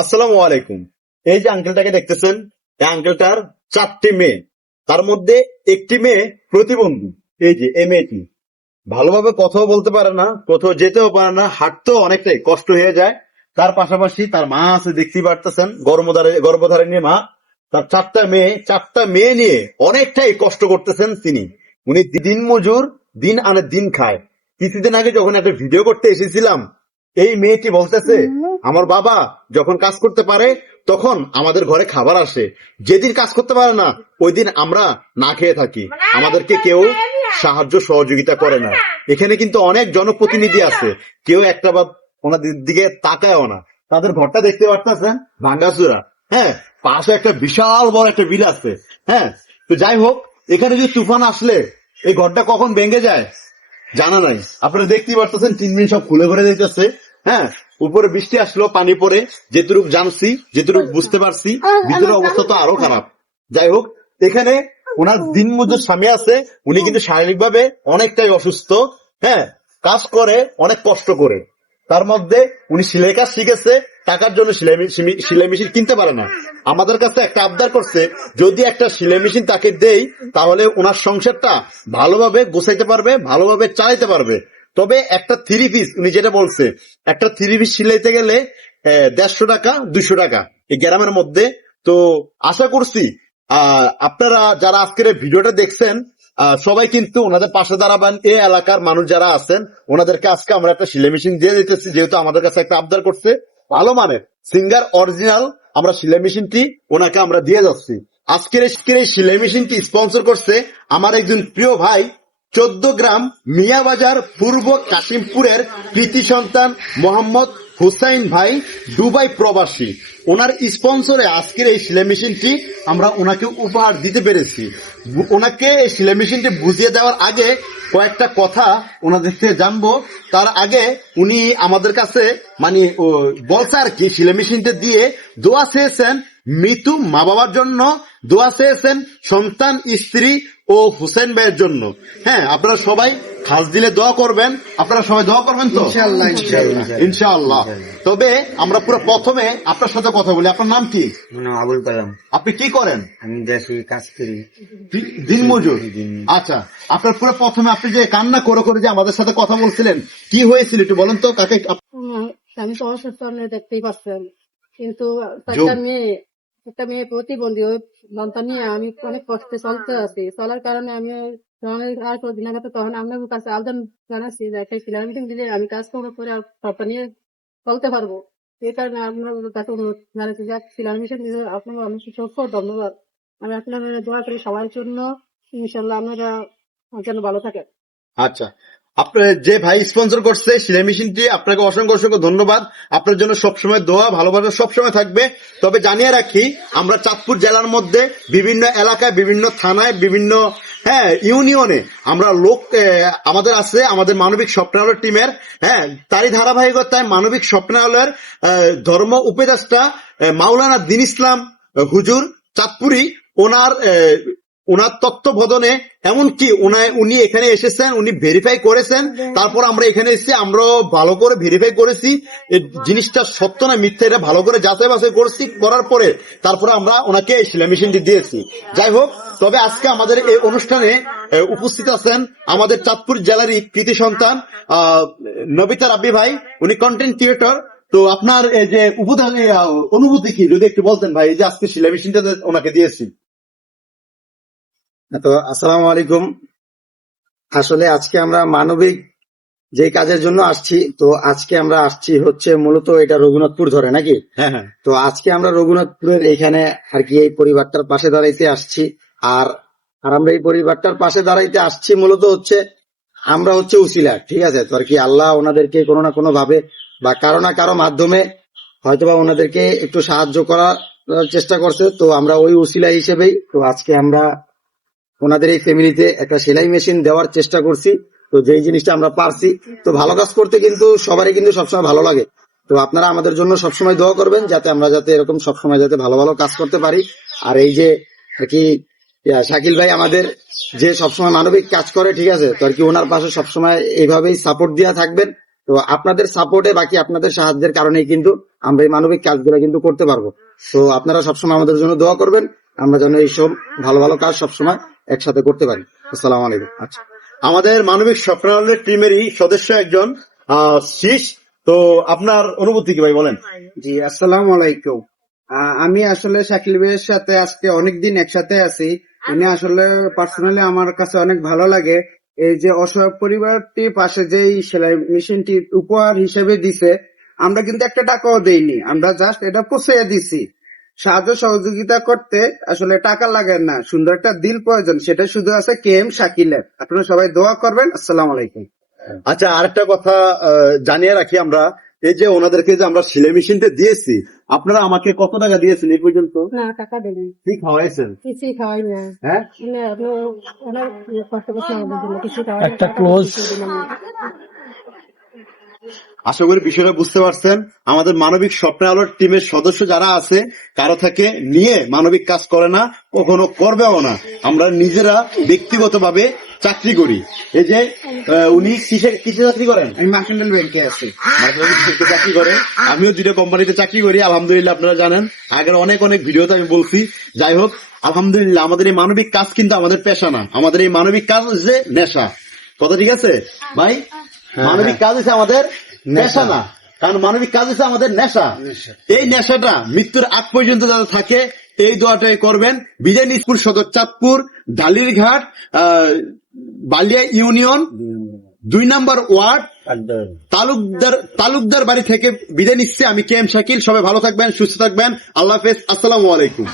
আসসালামু আলাইকুম। এই যে আঙ্কেলটাকে দেখতেছেন, এই আঙ্কেলটার 4টি মেয়ে, তার মধ্যে একটি মেয়ে প্রতিবন্ধী। এই যে এই মেয়েটি ভালোভাবে কথাও বলতে পারে না, কোথাও যেতেও পারে না, হাঁটতেও অনেকটাই কষ্ট হয়ে যায়। তার পাশাপাশি তার মা আছে, দেখতেই পারতেছেন, গর্ভধারিণী মা। তার 4টা মেয়ে নিয়ে অনেকটাই কষ্ট করতেছেন তিনি। উনি দিন মজুর, দিন আনে দিন খায়। কিছুদিন আগে যখন একটা ভিডিও করতে এসেছিলাম, এই মেয়েটি বলতেছে, আমার বাবা যখন কাজ করতে পারে তখন আমাদের ঘরে খাবার আসে, যেদিন কাজ করতে পারে না ওই দিন আমরা না খেয়ে থাকি, আমাদেরকে কেউ সাহায্য সহযোগিতা করে না। এখানে কিন্তু অনেক জনপ্রতিনিধি আছে, কেউ একটা বার ওনাদের দিকে তাকায়ও না। তাদের ঘরটা দেখতে পারতেছেন, ভাঙ্গাচুরা। হ্যাঁ, পাশে একটা বিশাল বড় একটা বিল আছে। হ্যাঁ, তো যাই হোক, এখানে যদি তুফান আসলে এই ঘরটা কখন ভেঙে যায় জানা নাই। আপনারা দেখতেই পারতেছেন, টিনমিন সব খুলে ঘুরে দিতেছে। হ্যাঁ, উপরে বৃষ্টি আসলো, পানি পড়ে, যেটুকু জানছি, যেটুকু বুঝতে পারছি, ভিতরের অবস্থা তো আরো খারাপ। যাই হোক, এখানে ওনার দিনমজুর স্বামী আছে, উনি কিন্তু শারীরিক ভাবে অনেকটাই অসুস্থ। হ্যাঁ, কাজ করে, অনেক কষ্ট করে। তার মধ্যে উনি সেলাই কাজ শিখেছে, টাকার জন্য সেলাই মেশিন কিনতে পারে না। আমাদের কাছে একটা আবদার করছে, যদি একটা সেলাই মেশিন তাকে দেই তাহলে ওনার সংসারটা ভালোভাবে গোছাইতে পারবে, ভালোভাবে চালাইতে পারবে। তবে একটা থ্রি পিস, উনি যেটা বলছে, একটা থ্রি পিস সিলাইতে গেলে 150 টাকা 200 টাকা এই গ্রামের মধ্যে। তো আশা করছি আপনারা যারা আজকের এই ভিডিওটা দেখছেন, সবাই কিন্তু ওনাদের পাশে দাঁড়াবেন। এই এলাকার মানুষ যারা আছেন ওনাদেরকে আজকে আমরা একটা সেলাই মেশিন দিয়ে দিতেছি, যেহেতু আমাদের কাছে একটা আবদার করছে। ভালো মানের সিঙ্গার অরিজিনাল আমরা সেলাই মেশিনটি ওনাকে আমরা দিয়ে যাচ্ছি। আজকের এই সেলাই মেশিনটি স্পন্সর করছে আমার একজন প্রিয় ভাই, 14 গ্রাম মিয়াবাজার পূর্ব কাশিমপুরের কৃতি সন্তান মোহাম্মদ হুসাইন ভাই, দুবাই প্রবাসী। ওনার স্পন্সরে আজকের এই সেলাই মেশিনটি আমরা ওনাকে উপহার দিতে পেরেছি। ওনাকে এই সেলাই মেশিনটি বুঝিয়ে দেওয়ার আগে কয়েকটা কথা ওনাদের থেকে জানবো। তার আগে উনি আমাদের কাছে মানে বলছে আর কি, সেলাই মেশিনটা দিয়ে দোয়া চেয়েছেন মৃত্যু মা বাবার জন্য, দোয়া চেয়েছেন সন্তান, স্ত্রী ও হুসেন ভাইয়ের জন্য। হ্যাঁ, আপনারা সবাই খাস দিলে দোয়া করবেন। আপনারা সবাই দোয়া করবেন তো ইনশাআল্লাহ। ইনশাআল্লাহ। তবে আমরা পুরো প্রথমে আপনার সাথে কথা বলি। আপনার নাম কি? আবুল কালাম। আপনি কি করেন? আমি দেশি কাজ করি, দিনমজুর। আচ্ছা, আপনার পুরো প্রথমে আপনি যে কান্না করে করে যে আমাদের সাথে কথা বলছিলেন, কি হয়েছিল একটু বলেন তো কাকে? আমি তো অসুস্থ, আপনি দেখতেই পাচ্ছেন। কিন্তু একটা মেয়ে প্রতিবন্ধী, ওই সন্তান নিয়ে আমি অনেক কষ্টে চলতে আছি। চলার কারণে আমি আর কদিন আগে তো তখন আপনার কাছে আবেদন জানাচ্ছি যে একটা সেলাই মেশিন দিলে আমি কাজ করবো করে আর সবটা নিয়ে চলতে পারবো। এই কারণে আপনার কাছে অনুরোধ জানাচ্ছি যে সেলাই মেশিন দিলে আপনার অনেক ধন্যবাদ। আমি আপনার দোয়া করি সবার জন্য, ইনশাল্লাহ আপনারা যেন ভালো থাকেন। আচ্ছা, আপনার যে ভাই স্পন্সর করছে সেলাই মেশিনটি, আপনাকে অসংখ্য অসংখ্য ধন্যবাদ। আপনার জন্য সবসময় দোয়া, ভালোবাসা সবসময় থাকবে। তবে জানিয়ে রাখি, আমরা চাঁদপুর জেলার মধ্যে বিভিন্ন এলাকায়, বিভিন্ন থানায়, বিভিন্ন ইউনিয়নে আমরা লোক আমাদের আছে, আমাদের মানবিক স্বপ্নালয়ের টিমের। হ্যাঁ, তারই ধারাবাহিকতায় মানবিক স্বপ্নালয়ের ধর্ম উপদেষ্টা মাওলানা দিন ইসলাম হুজুর চাঁদপুরি, ওনার তত্ত্বাবধানে, এমনকি উনি এখানে এসেছেন, উনি ভেরিফাই করেছেন। তারপর আমরা এখানে এসেছি, আমরাও ভালো করে ভেরিফাই করেছি জিনিসটা সত্য না মিথ্যা, এটা ভালো করে যাচাই বাছাই করেছি। করার পরে তারপরে আমরা ওনাকে এই সেলাই মেশিনটি দিয়েছি। যাই হোক, তবে আজকে আমাদের এই অনুষ্ঠানে উপস্থিত আছেন আমাদের চাঁদপুর জেলারই কৃতি সন্তান নবিতা রাব্বি ভাই, উনি কন্টেন্ট ক্রিয়েটর। তো আপনার এই যে অনুভূতি কি যদি একটু বলতেন ভাই, এই যে আজকে সেলাই মেশিনটা ওনাকে দিয়েছি। তো আসসালামু আলাইকুম। আসলে আজকে আমরা মানবিক যে কাজের জন্য আসছি, তো আজকে আমরা আসছি হচ্ছে মূলত এটা রঘুনাথপুর ধরে নাকি। হ্যাঁ হ্যাঁ, তো আজকে আমরা রঘুনাথপুরের এখানে আর কি এই পরিবারটার পাশে দাঁড়াইতে আসছি। আর আমরা এই পরিবারটার পাশে দাঁড়াইতে আসছি মূলত হচ্ছে আমরা হচ্ছে উসিলা, ঠিক আছে। তো আর কি আল্লাহ ওনাদেরকে কোনো না কোনো ভাবে বা কারো না কারো মাধ্যমে হয়তোবা ওনাদেরকে একটু সাহায্য করার চেষ্টা করছে। তো আমরা ওই উসিলা হিসেবেই তো আজকে আমরা ওনাদের এই ফ্যামিলিতে একটা সেলাই মেশিন দেওয়ার চেষ্টা করছি। তো যেই জিনিসটা আমরা পারছি, তো ভালো কাজ করতে কিন্তু সবারই কিন্তু সবসময় ভালো লাগে। তো আপনারা আমাদের জন্য সবসময় দোয়া করবেন, যাতে আমরা যাতে এরকম সবসময় যাতে ভালো ভালো কাজ করতে পারি। আর এই যে আর কি শাকিল ভাই আমাদের যে সবসময় মানবিক কাজ করে, ঠিক আছে, তো আর কি ওনার পাশে সবসময় এইভাবেই সাপোর্ট দেওয়া থাকবেন। তো আপনাদের সাপোর্টে বাকি আপনাদের সাহায্যের কারণেই কিন্তু আমরা এই মানবিক কাজগুলো কিন্তু করতে পারবো। তো আপনারা সবসময় আমাদের জন্য দোয়া করবেন, আমরা যেন এইসব ভালো ভালো কাজ সবসময় একসাথে করতে পারি। আসসালামু আলাইকুম। আচ্ছা, আমাদের মানবিক স্বপ্নালয়ের টিমেরই সদস্য একজন শীষ, তো আপনার অনুভূতি কি ভাই বলেন? জি, আসসালামু আলাইকুম। আমি আসলে শাকিল ভাইয়ের সাথে আজকে অনেকদিন একসাথে আছি। উনি আসলে পার্সোনালি আমার কাছে অনেক ভালো লাগে। এই যে অসহায় পরিবারটি পাশে যে সেলাই মেশিনটি উপহার হিসেবে দিছে, আমরা কিন্তু একটা টাকাও দেইনি, আমরা জাস্ট এটা পৌঁছে দিছি। সাহায্য সহযোগিতা করতে আসলে টাকা লাগে না, সুন্দর একটা দিল প্রয়োজন, সেটা শুধু আছে KM শাকিলের। আপনারা সবাই দোয়া করবেন। আসসালামু আলাইকুম। আচ্ছা, আরেকটা কথা জানিয়ে রাখি, আমরা এই যে ওনাদেরকে যে আমরা সেলাই মেশিনটা দিয়েছি, আপনারা আমাকে কত টাকা দিয়েছেন এই পর্যন্ত? না, টাকা দেবেন, কি খাওয়াইছেন? কিছুই খাওয়াই না। হ্যাঁ, অনেক কষ্ট করছে আমাদের জন্য, কিছু খাওয়াই না, একটা টাকা ক্লোজ কিছু দিলাম না। আশা করি বিষয়টা বুঝতে পারছেন। আমাদের মানবিক স্বপ্নে আলোর টিমের সদস্য যারা আছে, কারো থেকে নিয়ে মানবিক কাজ করে না, কখনো করবেও না। আমরা নিজেরা ব্যক্তিগতভাবে চাকরি করি। এই যে উনি কিসে চাকরি করেন? আমি মার্কেন্টাইল ব্যাংকে আছি। মার্কেটিং চাকরি করে, আমিও 2টা কোম্পানিতে চাকরি করি আলহামদুলিল্লাহ। আপনারা জানেন, আগের অনেক ভিডিওতে আমি বলছি। যাই হোক, আলহামদুলিল্লাহ আমাদের এই মানবিক কাজ কিন্তু আমাদের পেশা না, আমাদের এই মানবিক কাজ হচ্ছে নেশা। কথা ঠিক আছে ভাই? মানবিক কাজ হচ্ছে আমাদের নেশা না, কারণ মানবিক কাজ হচ্ছে আমাদের নেশা। এই নেশাটা মৃত্যুর আগ পর্যন্ত যারা থাকে, এই দোয়াটাই করবেন। বিজয় স্কুল সদর চাঁদপুর, ডালিরঘাট, বালিয়া ইউনিয়ন 2 নম্বর ওয়ার্ড, তালুকদার বাড়ি থেকে বিদায় নিচ্ছে আমি KM শাকিল। সবাই ভালো থাকবেন, সুস্থ থাকবেন। আল্লাহ হাফেজ। আসসালামু আলাইকুম।